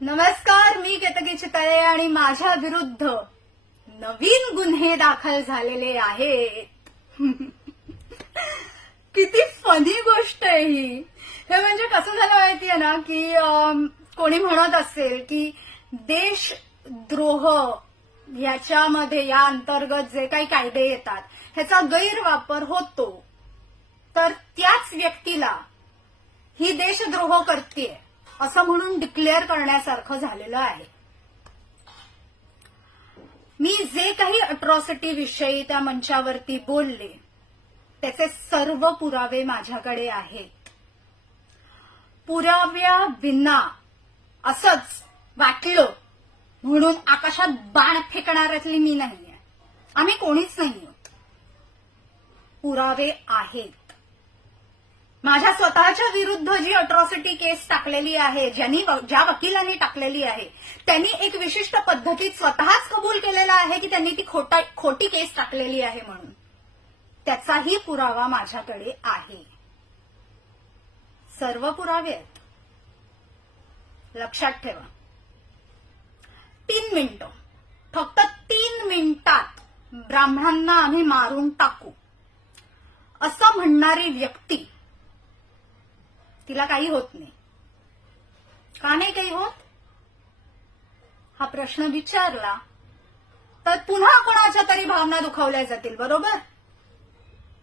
नमस्कार, मी केतकी चितळे आणि माझ्या विरुद्ध नवीन गुन्हे दाखल झालेले आहेत. किती फनी गोष्ट आहे ही. हे म्हणजे कसं झालं माहितीये ना की कोणी म्हणत असेल की देशद्रोह याच्यामध्ये या अंतर्गत जे काही कायदे येतात ह्याचा गैरवापर होतो, तर त्याच व्यक्तीला ही देशद्रोह करतेय असं म्हणून डिक्लेअर करण्यासारखं झालेलं आहे. मी जे काही अट्रॉसिटी विषयी त्या मंचावरती बोलले त्याचे सर्व पुरावे माझ्याकडे आहेत. पुराव्याविना असंच वाटलं म्हणून आकाशात बाण फेकणाऱ्यातली मी नाहीये. आम्ही कोणीच नाही आहोत. पुरावे आहेत. माझ्या स्वतःच्या विरुद्ध जी अट्रॉसिटी केस टाकलेली आहे, ज्या वकिलांनी टाकलेली आहे, त्यांनी एक विशिष्ट पद्धतीत स्वतःच कबूल केलेला आहे की त्यांनी ती खोटी केस टाकलेली आहे म्हणून. त्याचाही पुरावा माझ्याकडे आहे. सर्व पुरावे आहेत. लक्षात ठेवा. 3 मिनिटं, फक्त 3 मिनिटात ब्राह्मणांना आम्ही मारून टाकू असं म्हणणारी व्यक्ती, तिला काही होत नाही. का नाही काही होत हा प्रश्न विचारला तर पुन्हा कोणाच्या तरी भावना दुखावल्या जातील. बरोबर.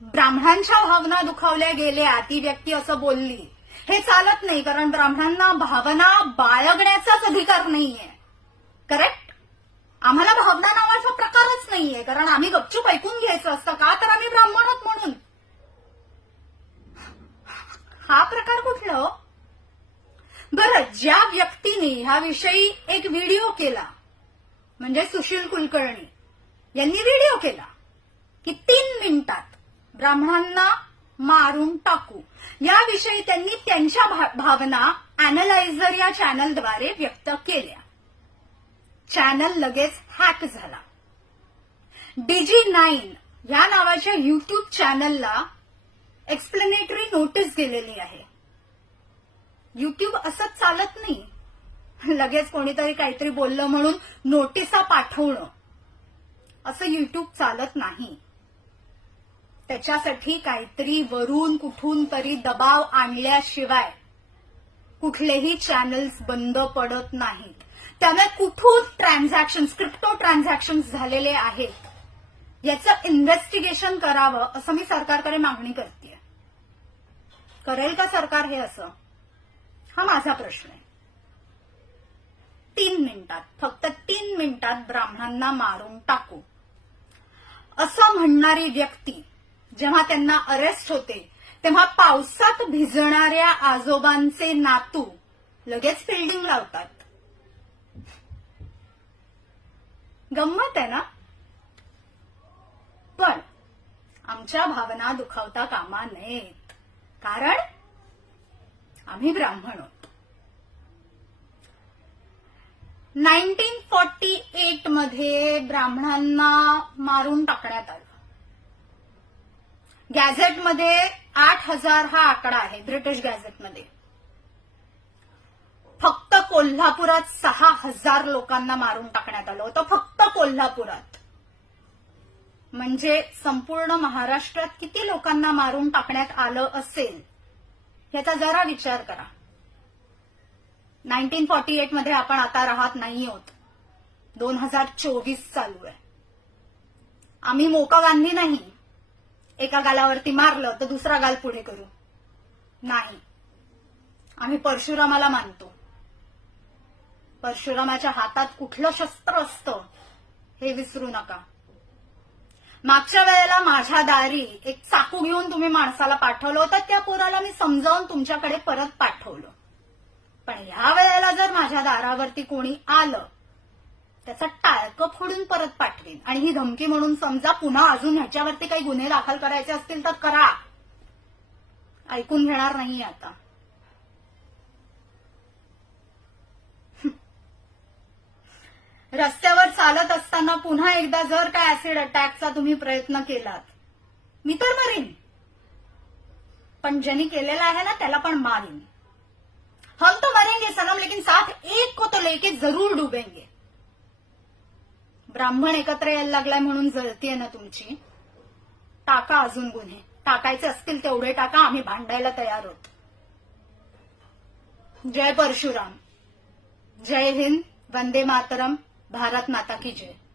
ब्राह्मणांच्या भावना दुखावल्या गेल्या, ती व्यक्ती असं बोलली, हे चालत नाही. कारण ब्राह्मणांना भावना बाळगण्याचाच अधिकार नाहीये. करेक्ट. आम्हाला भावना नावाचा प्रकारच नाहीये, कारण आम्ही गपचूप ऐकून घ्यायचं असतं. का तर आम्ही ब्राह्मण आहोत म्हणून. हा प्रकार कुठला? बरं, ज्या व्यक्तीने ह्याविषयी एक व्हिडिओ केला, म्हणजे सुशील कुलकर्णी यांनी व्हिडिओ केला की 3 मिनिटात ब्राह्मणांना मारून टाकू, याविषयी त्यांनी त्यांच्या भावना अॅनालायझर या चॅनलद्वारे व्यक्त केल्या. चॅनल लगेच हॅक झाला. DG9 या नावाच्या युट्यूब चॅनलला एक्सप्लेनेटरी नोटीस गेलेली आहे. युट्यूब असंच चालत नाही. लगेच कोणीतरी काहीतरी बोललं म्हणून नोटिसा पाठवणं, असं युट्यूब चालत नाही. त्याच्यासाठी काहीतरी वरून कुठून तरी दबाव आणल्याशिवाय कुठलेही चॅनल्स बंद पडत नाहीत. त्यामुळे कुठून क्रिप्टो ट्रान्झॅक्शन्स झालेले आहेत याचं इन्व्हेस्टिगेशन करावं असं मी सरकारकडे मागणी करते. करेल का सरकार हे असं? हा माझा प्रश्न आहे. 3 मिनिटात, फक्त 3 मिनिटात ब्राह्मणांना मारून टाकू असं म्हणणारी व्यक्ती जेव्हा त्यांना अरेस्ट होते तेव्हा पावसात भिजणाऱ्या आजोबांचे नातू लगेच फिल्डिंग लावतात. गंमत आहे ना? पण आमच्या भावना दुखावता कामा नयेत, कारण आम्ही ब्राह्मण आहोत. 1948 मध्ये ब्राह्मणांना मारून टाकण्यात आलं. गॅझेटमध्ये 8000 हा आकडा आहे. ब्रिटिश गॅझेटमध्ये फक्त कोल्हापुरात 6000 लोकांना मारून टाकण्यात आलं होतं. फक्त कोल्हापुरात. म्हणजे संपूर्ण महाराष्ट्रात किती लोकांना मारून टाकण्यात आलं असेल याचा जरा विचार करा. 1948 मध्ये आपण आता राहत नाही आहोत. 2024 चालू आहे. आम्ही मोका गांधी नाही. एका गालावरती मारलं तर दुसरा गाल पुढे करू नाही. आम्ही परशुरामाला मानतो. परशुरामाच्या हातात कुठलं शस्त्र असतं हे विसरू नका. मागच्या वेळेला माझ्या दारी एक चाकू घेऊन तुम्ही माणसाला पाठवलं होतं. त्या पोराला मी समजावून तुमच्याकडे परत पाठवलं. पण ह्या वेळेला जर माझ्या दारावरती कोणी आलं त्याचं टाळकं फोडून परत पाठवेन. आणि ही धमकी म्हणून समजा. पुन्हा अजून ह्याच्यावरती काही गुन्हे दाखल करायचे असतील तर करा. ऐकून घेणार नाही आता. रस्त्यावर चालत असताना पुन्हा एकदा जर काय ऍसिड अटॅकचा तुम्ही प्रयत्न केलात, मी तर मरीन, पण ज्यांनी केलेला आहे ना त्याला पण मारीन. हम तो मरेंगे सनम, लेकिन साथ एक को तो लेके जरूर डुबेंगे. ब्राह्मण एकत्र यायला लागलाय म्हणून जळतीये ना तुमची, टाका अजून गुन्हे. टाकायचे असतील तेवढे टाका, आम्ही भांडायला तयार आहोत. जय परशुराम, जय हिंद, वंदे मातरम, भारत माता की जय.